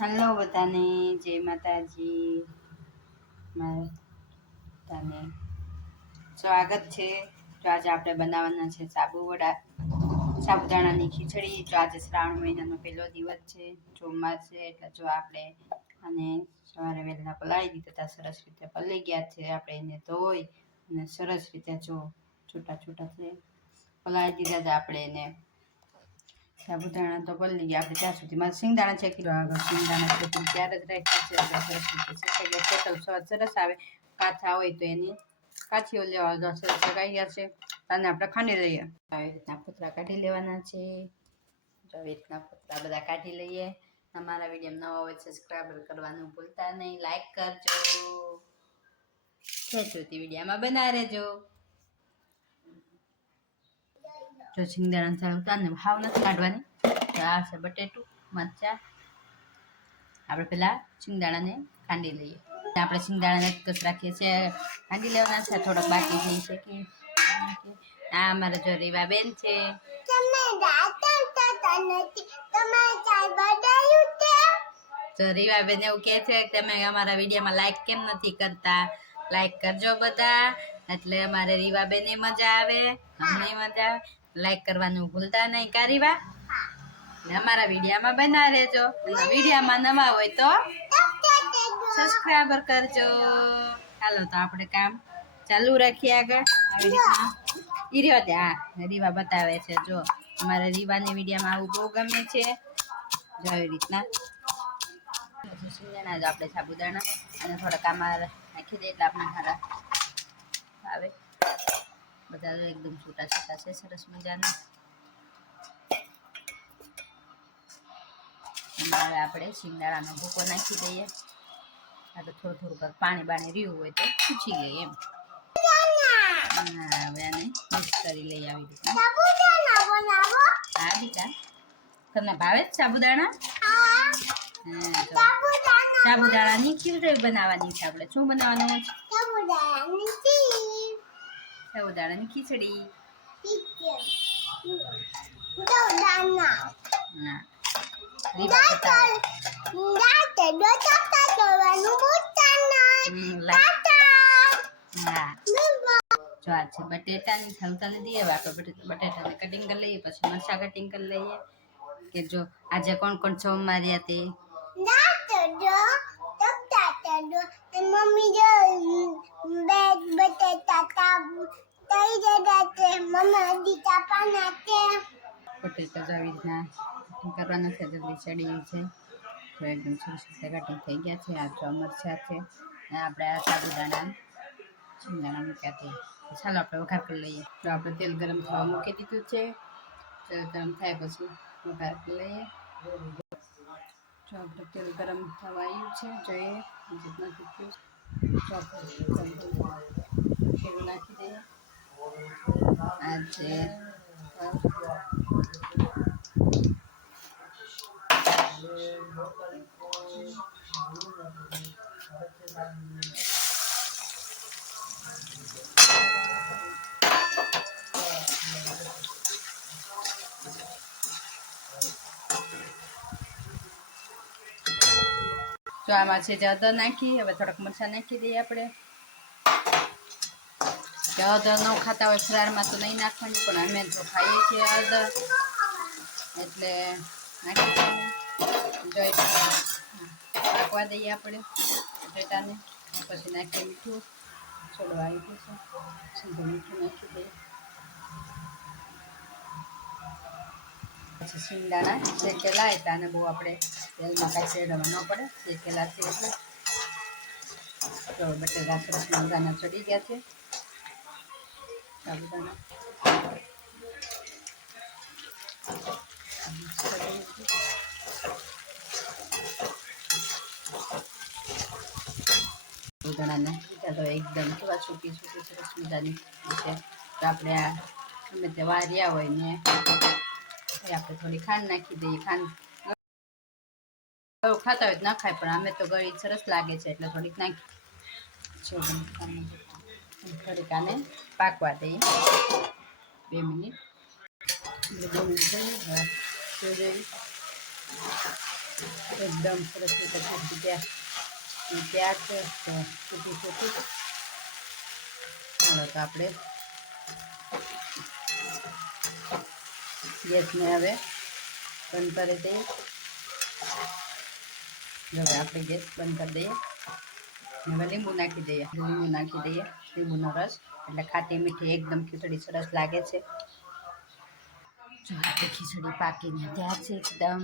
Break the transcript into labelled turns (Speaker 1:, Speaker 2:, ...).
Speaker 1: Hello બધાને, જય માતાજી. માતાને સ્વાગત છે. તો આજે આપણે બનાવવાના છે સાબુ વડા. સાબુદાણાની ખીચડી. તો આજે શ્રાવણ મહિનાનો પહેલો દિવસ છે ચોમાસ છે, એટલે જો આપણે અને સવારે વહેલા પલાળી દીધા હતા, સરસ રીતે પલળી ગયા છે. આપણે એને ધોઈ અને સરસ રીતે જો છૂટા છૂટા છે, પલાળી દીધા હતા. આપણે એને સાબુદાણા તો પલળી ગયા આપણે ત્યાં સુધીમાં સિંગદાણા છે કિલો આગળ સિંગદાણા છે તો ત્યાર જ રાખ્યા છે સરસ તો સ્વાદ સરસ આવે. કાચા હોય તો એની કાચીઓ લેવા દો સરસ શેકાઈ ગયા છે. અને આપણે ખાંડી લઈએ. આવી રીતના પતરા કાઢી લેવાના છે. આવી રીતના પતરા બધા કાઢી લઈએ. અમારા વીડિયો નવા હોય સબસ્ક્રાઈબર કરવાનું ભૂલતા નહીં. લાઈક કરજો. ખેંચોતી વિડીયામાં બના રહેજો. જો શિંગદાણા ચાલતા ઉતારને ભાવ નથી કાઢવાની. તો આ છે બટેટું મરચા. આપણે પહેલાં શિંગદાણાને ખાંડી લઈએ. આપણે શિંગદાણાને કસ રાખીએ છીએ. ખાંડી લેવાના છે થોડોક બાકી થઈ છે કે આ અમારા જો રીવા બેન છે. તો રીવાબેન એવું કહે છે કે તમે અમારા વિડીયોમાં લાઈક કેમ નથી કરતા? લાઈક કરજો બધા. એટલે અમારે રીવા બેને મજા આવે. અમને મજા આવે. લાઈક કરવાનું ભૂલતા નહીં કારીબા અમારા વિડીયામાં બના રહેજો. અને વિડીયામાં નવા હોય તો સબસ્ક્રાઈબર કરજો. ચાલો તો આપણે કામ ચાલુ રાખીએ આગળ. આવી રીતના. ઈ રહ્યો ત્યાં રીવા બતાવે છે. જો, અમારે રીવાની વિડીયામાં આવું બહુ ગમે છે. જો, આવી રીતના. સિંગદાણા જ આપણે સાબુદાણા. અને થોડાક આમાં નાખી દઈએ એટલે આપણે સારા આવે. બધા એકદમ છૂટા છૂટા છે, સરસ મજાના. હવે આપણે શિંગદાળાનો ભૂકો નાખી દઈએ. આ તો થોડું થોડું પાણી બાણી રહ્યું હોય તો પૂછી લઈએ એમ. હવે આને મિક્સ કરી લઈએ આવી રીતે હા દીકા તમને ભાવે જ સાબુદાણા? સાબુદાણાની ખીર બનાવવાની છે આપણે? શું બનાવવાનું છે? સાબુદાણાની ખીચડી. જો આ છે બટેટાની કટિંગ કરી લઈએ, પછી મરચા કટિંગ કરી લઈએ. કે જો આજે કોણ કોણ સોમવારિયા તે
Speaker 2: મમ્મી જો
Speaker 1: જો આવી છે તો એકદમ થઈ ગયા છે. આ જો મરચા છે અને આપણે આ સાબુદાણા શિંગદાણા મૂક્યા છે. ચાલો આપણે વઘાર કરી લઈએ. તો આપણે તેલ ગરમ થવા મૂકી દીધું છે. તેલ ગરમ થાય પછી વઘાર કરી લઈએ. જો આપણે તેલ ગરમ થવા આવ્યું છે. જોઈએ. તો નાખી દઈએ. આ તો આમાં છે જે અદર નાખી હવે થોડાક મરચાં નાખી દઈએ આપણે. જે અદર ન ખાતા હોય ફરાળમાં તો નહીં નાખવાનું, પણ અમે તો ખાઈએ છીએ અદર એટલે નાખી જોઈ દઈએ આપણે બટેટાને. પછી નાખીએ મીઠું. છોડવા આવી જશે સીધું મીઠું નાખી દઈએ. પછી શિંગદાણા શેકેલા હતા અને બહુ આપણે તેલમાં કાંઈ શેડવા ન પડે શેકેલા છે એટલે. તો બટેટા સરસ મજાના ચડી ગયા છે. એકદમ કેવા સૂકી સૂકી સરસ મજાની છે. તો આપણે આ ગમે તે વાર્યા હોય ને આપણે થોડી ખાંડ નાખી દઈએ. ખાંડ ખાતા હોય ના ખાય, પણ અમે તો ગળી સરસ લાગે છે એટલે થોડીક નાખી. થોડીક આને પાકવા દઈએ બે મિનિટ એટલે બે મિનિટ થઈ હવે જોઈ જોઈએ એકદમ સરસ રીતે ભાજી ગયા અને ત્યાં છે તો છૂટી છૂટી ચાલો તો આપણે ગેસને હવે બંધ કરી દઈએ હવે આપણે ગેસ બંધ કરી દઈએ અને હવે લીંબુ નાખી દઈએ. લીંબુ નાખી દઈએ. લીંબુનો રસ. એટલે ખાટી મીઠી એકદમ ખીચડી સરસ લાગે છે. ખીચડી પાકીને ત્યાં છે, એકદમ.